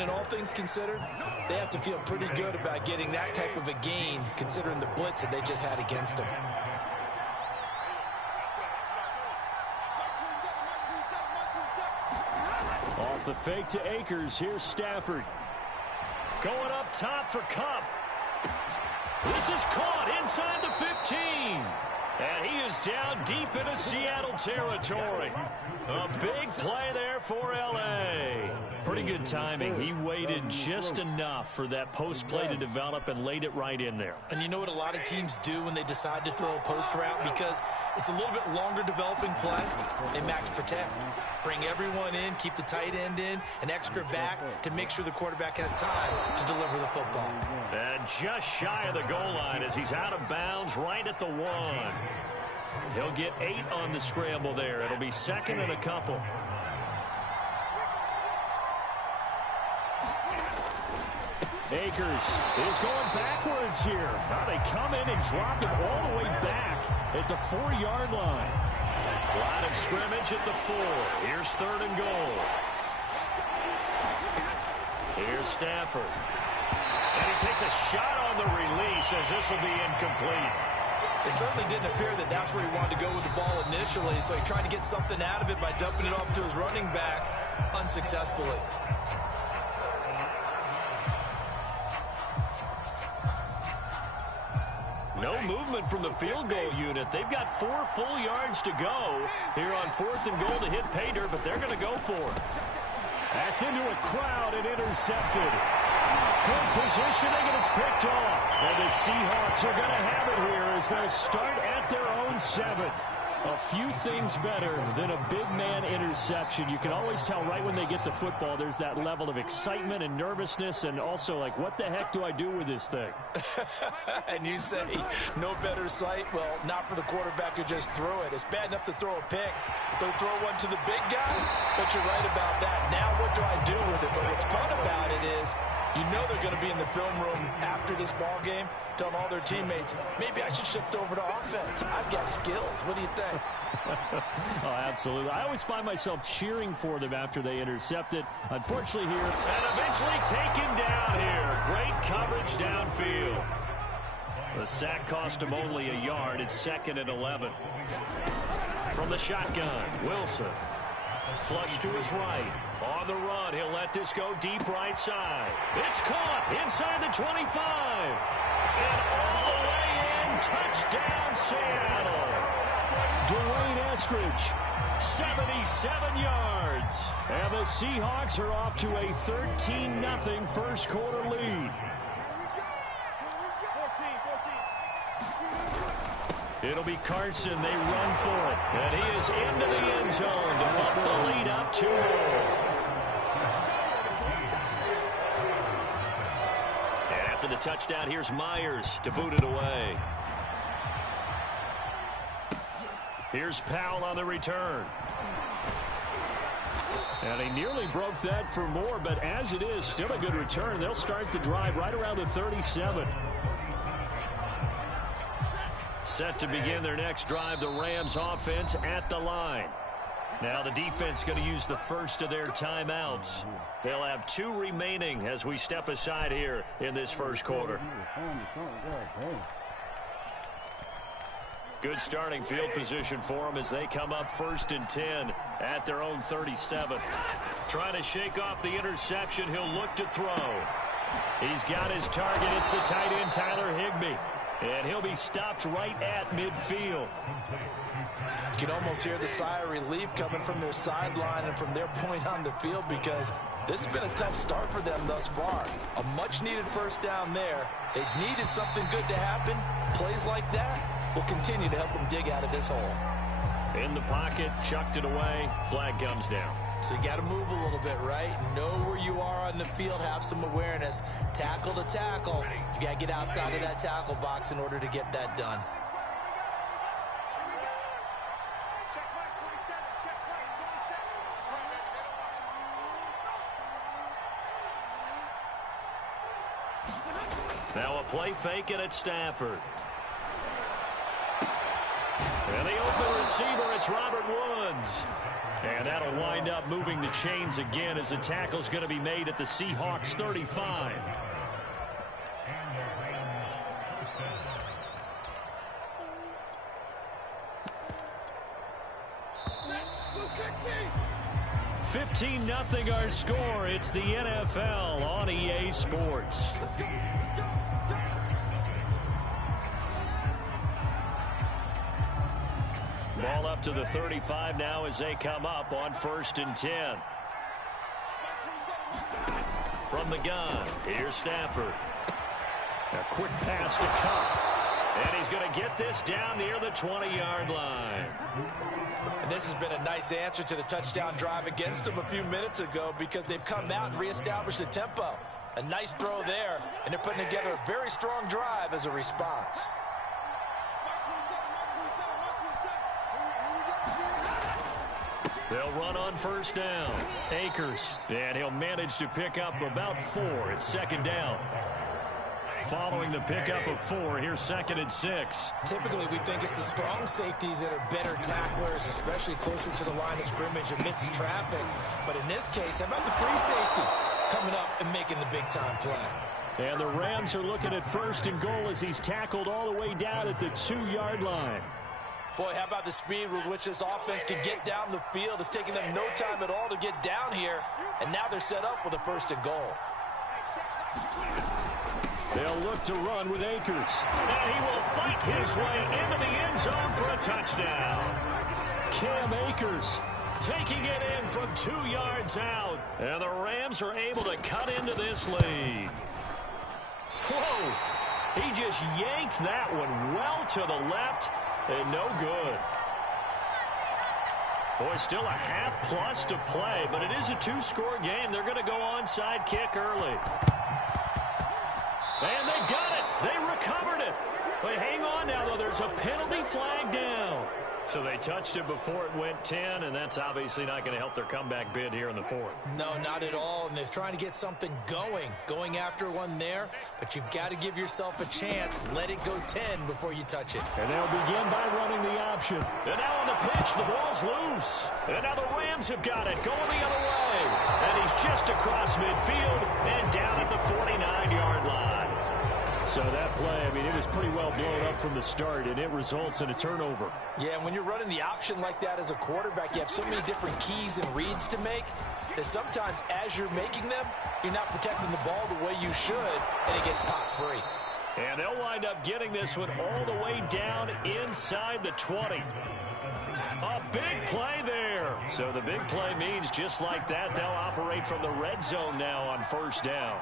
and all things considered, they have to feel pretty good about getting that type of a gain, considering the blitz that they just had against them. Off the fake to Akers. Here's Stafford. Going up top for Kupp. This is caught inside the 15. And he is down deep into Seattle territory. A big play there for L.A. Pretty good timing. He waited just enough for that post play to develop and laid it right in there. And you know what a lot of teams do when they decide to throw a post route? Because it's a little bit longer developing play. They max protect. Bring everyone in, keep the tight end in, an extra back to make sure the quarterback has time to deliver the football. And just shy of the goal line as he's out of bounds right at the 1. He'll get 8 on the scramble there. It'll be second and a couple. Akers is going backwards here. Now they come in and drop it all the way back at the 4-yard line. Line of scrimmage at the 4. Here's 3rd and goal. Here's Stafford. And he takes a shot on the release as this will be incomplete. It certainly didn't appear that that's where he wanted to go with the ball initially, so he tried to get something out of it by dumping it off to his running back unsuccessfully. No movement from the field goal unit. They've got 4 full yards to go here on 4th and goal to hit pay dirt, but they're going to go for it. That's into a crowd and intercepted. Good positioning, and it's picked off. And the Seahawks are going to have it here as they start at their own 7. A few things better than a big man interception. You can always tell right when they get the football, there's that level of excitement and nervousness, and also like, what the heck do I do with this thing? And you say, no better sight? Well, not for the quarterback who just threw it. It's bad enough to throw a pick. They'll throw one to the big guy, but you're right about that. Now what do I do with it? But what's fun about it is, you know they're going to be in the film room after this ball game, telling all their teammates, maybe I should shift over to offense. I've got skills. What do you think? Oh, absolutely. I always find myself cheering for them after they intercept it. Unfortunately here. And eventually taken down here. Great coverage downfield. The sack cost him only a yard. It's 2nd and 11. From the shotgun, Wilson. Flush to his right. On the run, he'll let this go deep right side. It's caught inside the 25. And all the way in, touchdown Seattle. Dwayne Eskridge, 77 yards. And the Seahawks are off to a 13-0 first quarter lead. It'll be Carson. They run for it. And he is into the end zone to bump the lead up 2-0. And after the touchdown, here's Myers to boot it away. Here's Powell on the return. And he nearly broke that for more, but as it is, still a good return. They'll start the drive right around the 37. Set to begin their next drive, the Rams offense at the line. Now the defense going to use the first of their timeouts. They'll have 2 remaining as we step aside here in this first quarter. Good starting field position for them as they come up 1st and 10 at their own 37. Trying to shake off the interception. He'll look to throw. He's got his target. It's the tight end, Tyler Higbee. And he'll be stopped right at midfield. You can almost hear the sigh of relief coming from their sideline and from their point on the field, because this has been a tough start for them thus far. A much-needed first down there. They needed something good to happen. Plays like that will continue to help them dig out of this hole. In the pocket, chucked it away. Flag comes down. So you got to move a little bit, right? Know where you are on the field, have some awareness. Tackle to tackle. You got to get outside of that tackle box in order to get that done. Now a play fake and it's Stafford. And the open receiver, it's Robert Woods. And that'll wind up moving the chains again as the tackle's going to be made at the Seahawks 35. $15-0 our score. It's the NFL on EA Sports. Ball up to the 35 now as they come up on 1st and 10. From the gun, here's Stafford. A quick pass to Cup. And he's going to get this down near the 20-yard line. And this has been a nice answer to the touchdown drive against them a few minutes ago because they've come out and reestablished the tempo. A nice throw there, and they're putting together a very strong drive as a response. They'll run on 1st down. Akers, and he'll manage to pick up about 4. It's 2nd down. Following the pickup of 4, here's 2nd and 6. Typically, we think it's the strong safeties that are better tacklers, especially closer to the line of scrimmage amidst traffic. But in this case, how about the free safety coming up and making the big-time play? And the Rams are looking at 1st and goal as he's tackled all the way down at the 2-yard line. Boy, how about the speed with which this offense can get down the field? It's taking them no time at all to get down here, and now they're set up with a 1st and goal. They'll look to run with Akers. And he will fight his way into the end zone for a touchdown. Cam Akers taking it in from 2 yards out. And the Rams are able to cut into this lead. Whoa! He just yanked that one well to the left and no good. Boy, still a half-plus to play, but it is a 2-score game. They're going to go onside kick early. And they've got it. They recovered it. But hang on now, though. There's a penalty flag down. So they touched it before it went 10, and that's obviously not going to help their comeback bid here in the 4th. No, not at all. And they're trying to get something going after one there. But you've got to give yourself a chance. Let it go 10 before you touch it. And they'll begin by running the option. And now on the pitch, the ball's loose. And now the Rams have got it going the other way. And he's just across midfield and down at the 49-yard line. So that play, I mean, it was pretty well blown up from the start, and it results in a turnover. Yeah, and when you're running the option like that as a quarterback, you have so many different keys and reads to make that sometimes as you're making them, you're not protecting the ball the way you should, and it gets popped free. And they'll wind up getting this one all the way down inside the 20. A big play there. So the big play means just like that, they'll operate from the red zone now on 1st down.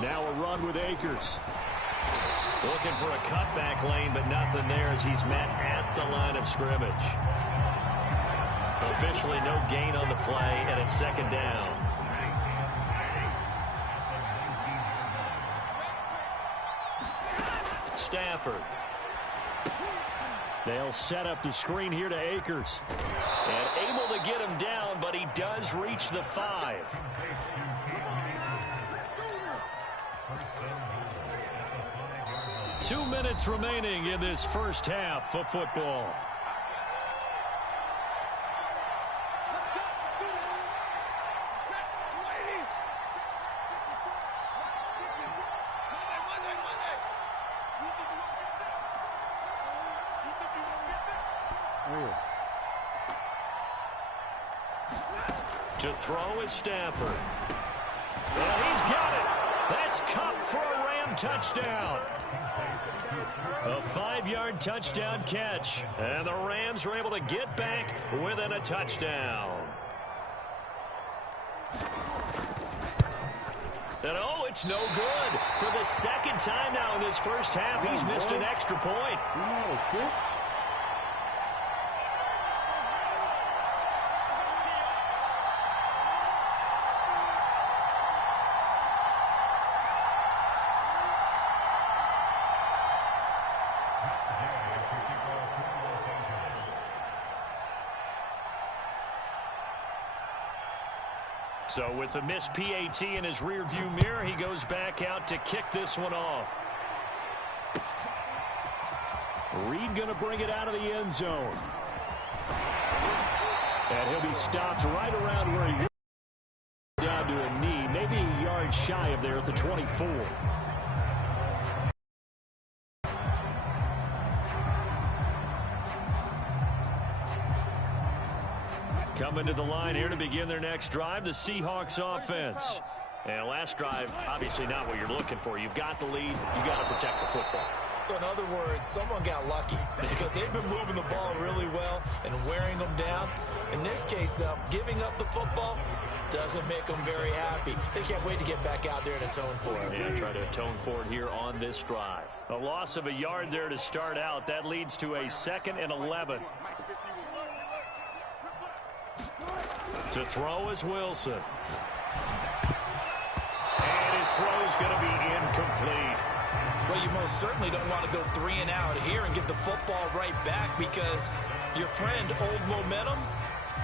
Now a run with Akers. Looking for a cutback lane, but nothing there as he's met at the line of scrimmage. Officially no gain on the play, and it's 2nd down. Stafford. They'll set up the screen here to Akers. And able to get him down, but he does reach the 5. 2 minutes remaining in this first half of football. To throw is Stafford. And he's got it. That's Cup for a Ram touchdown. A 5-yard touchdown catch. And the Rams are able to get back within a touchdown. And oh, it's no good. For the 2nd time now in this first half, he's missed an extra point. So with the missed PAT in his rearview mirror, he goes back out to kick this one off. Reed going to bring it out of the end zone. And he'll be stopped right around where he was, down to a knee, maybe a yard shy of there at the 24. Coming to the line here to begin their next drive, the Seahawks offense. And last drive, obviously not what you're looking for. You've got the lead. You've got to protect the football. So in other words, someone got lucky because they've been moving the ball really well and wearing them down. In this case, though, giving up the football doesn't make them very happy. They can't wait to get back out there and atone for it. Yeah, try to atone for it here on this drive. A loss of a yard there to start out. That leads to a 2nd and 11. To throw is Wilson. And his throw is going to be incomplete. Well, you most certainly don't want to go 3 and out here and get the football right back because your friend, Old Momentum,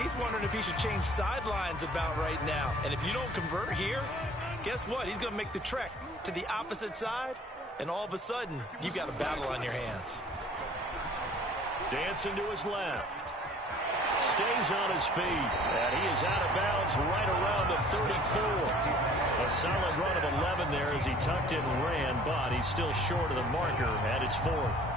he's wondering if he should change sidelines about right now. And if you don't convert here, guess what? He's going to make the trek to the opposite side, and all of a sudden, you've got a battle on your hands. Dancing to his left. Stays on his feet, and he is out of bounds right around the 34. A solid run of 11 there as he tucked in and ran, but he's still short of the marker at its 4th.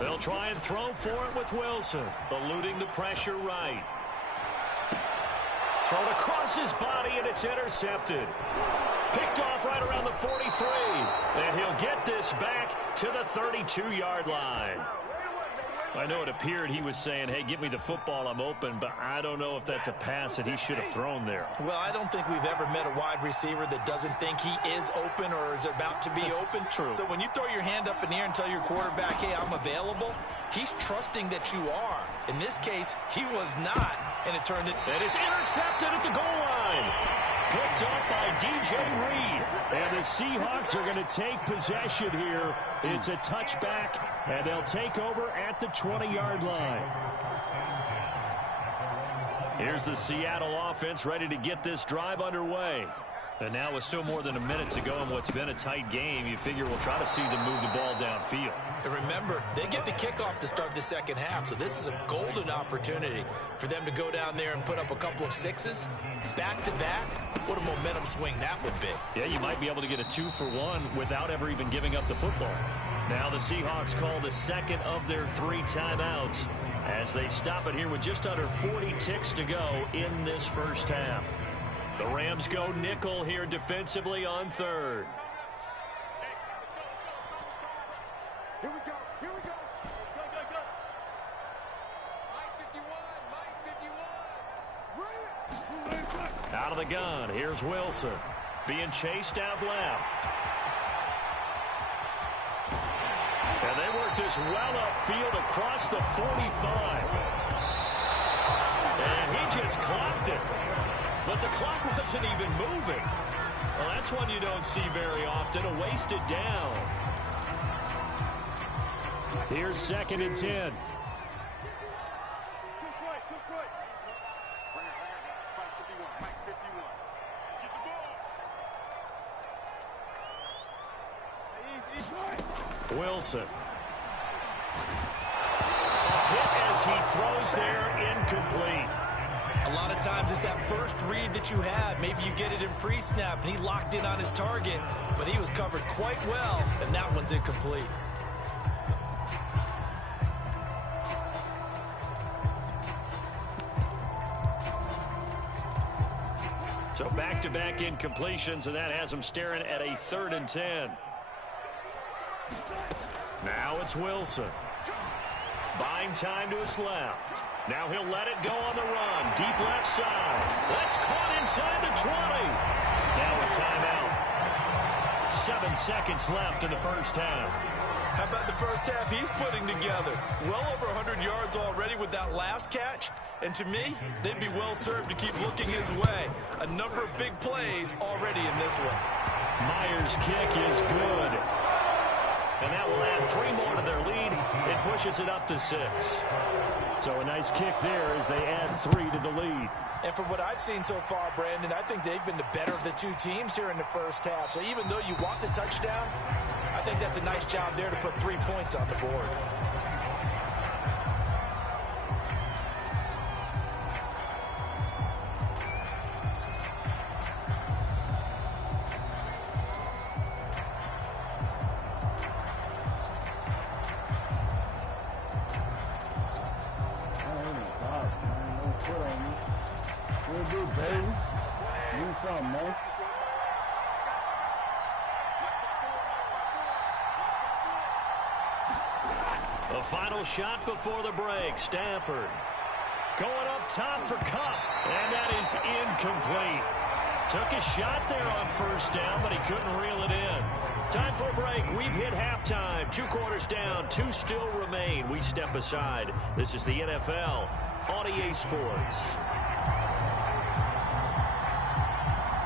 They'll try and throw for it with Wilson, eluding the pressure right. Thrown across his body, and it's intercepted. Picked off right around the 43. And he'll get this back to the 32-yard line. I know it appeared he was saying, hey, give me the football, I'm open, but I don't know if that's a pass that he should have thrown there. Well, I don't think we've ever met a wide receiver that doesn't think he is open or is about to be open. True. So when you throw your hand up in the air and tell your quarterback, hey, I'm available, he's trusting that you are. In this case, he was not, and it turned it. That is intercepted at the goal line. Picked up by DJ Reed. And the Seahawks are going to take possession here. It's a touchback, and they'll take over at the 20-yard line. Here's the Seattle offense ready to get this drive underway. And now with still more than a minute to go in what's been a tight game, you figure we'll try to see them move the ball downfield. And remember, they get the kickoff to start the second half, so this is a golden opportunity for them to go down there and put up a couple of sixes back-to-back. What a momentum swing that would be. Yeah, you might be able to get a 2-for-1 without ever even giving up the football. Now the Seahawks call the second of their 3 timeouts as they stop it here with just under 40 ticks to go in this first half. The Rams go nickel here defensively on 3rd. Here we go. Here we go. Go, go, go. Mike 51. Mike 51. Out of the gun. Here's Wilson. Being chased out left. And they work this well upfield across the 45. And he just clocked it. But the clock wasn't even moving. Well, that's one you don't see very often, a wasted down. Here's 2nd and 10. Wilson. A hit as he throws there, incomplete. A lot of times it's that first read that you have. Maybe you get it in pre-snap, and he locked in on his target, but he was covered quite well, and that one's incomplete. So back-to-back incompletions, and that has him staring at a 3rd and 10. Now it's Wilson. Buying time to his left. Now he'll let it go on the run. Deep left side. That's caught inside the 20. Now a timeout. 7 seconds left in the first half. How about the first half he's putting together? Well over 100 yards already with that last catch. And to me, they'd be well served to keep looking his way. A number of big plays already in this one. Myers' kick is good. And that will add 3 more to their lead. It pushes it up to 6. So a nice kick there as they add 3 to the lead. And from what I've seen so far, Brandon, I think they've been the better of the two teams here in the first half. So even though you want the touchdown, I think that's a nice job there to put 3 points on the board. The final shot before the break. Stafford going up top for Cup, and that is incomplete. Took a shot there on first down, but he couldn't reel it in. Time for a break. We've hit halftime. 2 quarters down, 2 still remain. We step aside. This is the NFL on EA Sports.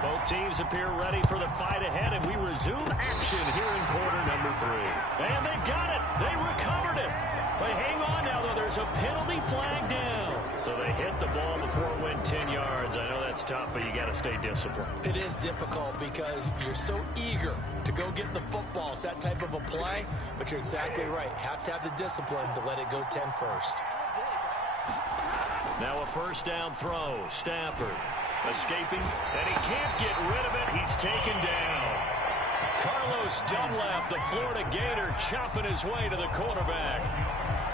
Both teams appear ready for the fight ahead, and we resume action here in quarter number 3. And they've got it. They recovered it. But hang on now, though. There's a penalty flag down. So they hit the ball before it went 10 yards. I know that's tough, but you got to stay disciplined. It is difficult because you're so eager to go get the football. It's that type of a play, but you're exactly right. Have to have the discipline to let it go 10 first. Now a first down throw. Stafford escaping, and he can't get rid of it. He's taken down. Carlos Dunlap, the Florida Gator, chopping his way to the quarterback.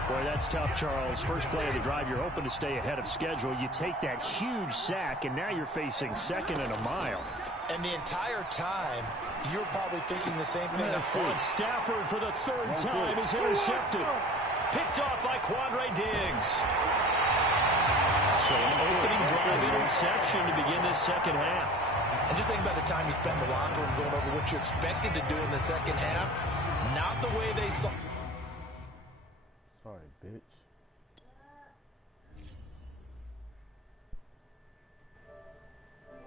Boy, that's tough, Charles. First play of the drive, you're hoping to stay ahead of schedule. You take that huge sack, and now you're facing 2nd and a mile. And the entire time, you're probably thinking the same thing. And Stafford, for the 3rd time, is intercepted. Picked off by Quandre Diggs. So an opening drive interception to begin this second half. And just think about the time you spent in the locker room going over what you expected to do in the second half. Not the way they saw. Sorry, bitch.